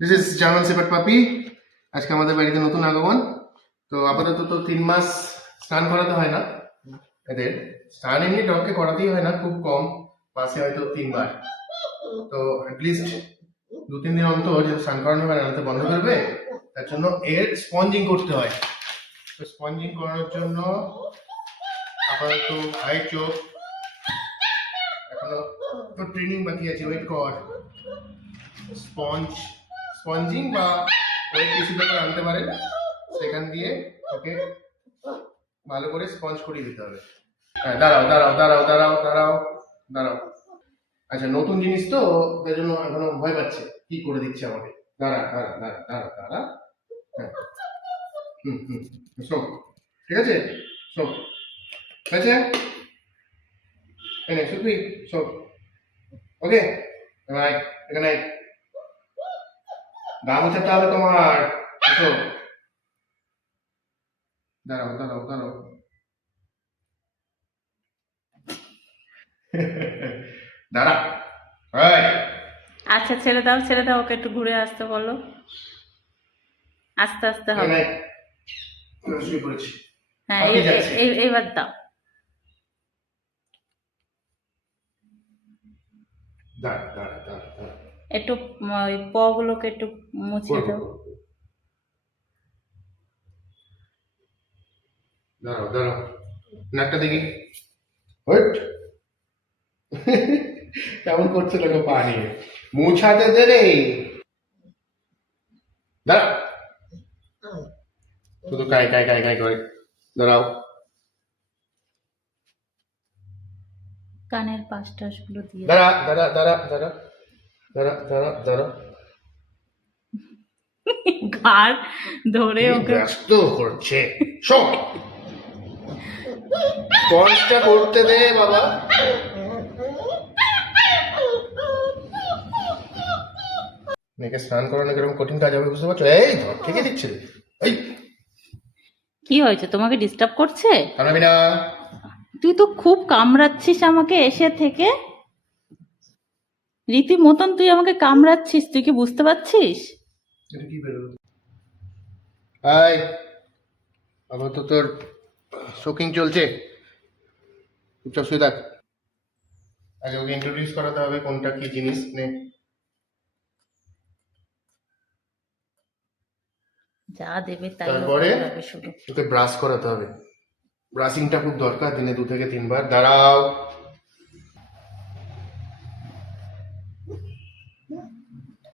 This is German shepherd পাপি। আজকে আমাদের বাড়িতে নতুন আগমন। তো আপাতত তো 3 মাস স্নান করাতে হয় না এদের। স্নান এমনি ডগকে করাতেই হয় না, খুব কম, মাসে হয়তো 3 বার। তো অ্যাটলিস্ট 2-3 দিন অন্তর যে স্নান করানো হয় না, তো বন্ধ করবে, তার জন্য এর স্পঞ্জিং করতে হয়। তো স্পঞ্জিং করানোর জন্য আপাতত হাই চোখ, এখনো তো ট্রেনিং বাকি আছে, ওয়েট কর। স্পঞ্জিং বা ওয়েট টিস্যু পেপার আনতে পারেন, সেখান দিয়ে ওকে ভালো করে স্পঞ্জ করিয়ে দিতে হবে। হ্যাঁ, দাঁড়াও দাঁড়াও দাঁড়াও দাঁড়াও দাঁড়াও দাঁড়াও। আচ্ছা, নতুন জিনিস তো, তাই জন্য এখনো ভয় পাচ্ছে, কি করে দিচ্ছে আমাকে। দাঁড়া দাঁড়া দাঁড়া দাঁড়া দাঁড়া। হ্যাঁ, শোক, ঠিক আছে, শোক, ঠিক আছে, এনে শুধু শোক। ওকে, এখানে এখানে গা মোছাতে হবে তোমার। এসো, দাঁড়াও দাঁড়াও দাঁড়াও। দাঁড়া, আচ্ছা ছেড়ে দাও, ওকে একটু ঘুরে আসতে বলো। আস্তে আস্তে হবে। শুয়ে পড়েছি। হ্যাঁ, পাপি যাচ্ছে। এইবার দাও। দাঁড়া দাঁড়া দাঁড়া দাঁড়া। একটু ওই প গুলোকে একটু মুছিয়ে দাও। দাঁড়াও দাঁড়াও, নাকটা দেখি। হট। কেমন করছে লোকে পা নিয়ে, মুছাতে দে রে। দাঁড়া, শুধু কাই কাই কাই কাই করে। দাঁড়াও, কানের পাশ টাশ গুলো দিয়ে দাও। দাঁড়া দাঁড়া দাঁড়া দাঁড়া দাঁড়া দাঁড়া দাঁড়া। ঘাড় ধরে কি ওকে ব্যস্ত করছে, শোন, স্পঞ্জটা করতে দে বাবা। মেয়েকে স্নান করানো কিরকম কঠিন কাজ হবে বুঝতে পারছো? এই ধর, ঠিকই দিচ্ছে। এই কি হয়েছে, তোমাকে ডিস্টার্ব করছে? কানাবি না। তুই তো খুব কামড়াচ্ছিস আমাকে এসে থেকে, রীতি মতন তুই আমাকে কামড়াচ্ছিস, তুই কি বুঝতে পারছিস? এটা কি বেরোলো? এই, আবার তো তোর শোকিং চলছে, চুপচাপ শুয়ে থাক। আগে ওকে ইন্ট্রোডিউস করাতে হবে কোনটা কি জিনিস। নে, যা দেবে তাই তারপরে হবে শুধু। ওকে ব্রাশ করাতে হবে। ব্রাশিংটা খুব দরকার, দিনে 2 থেকে 3 বার। দাঁড়াও,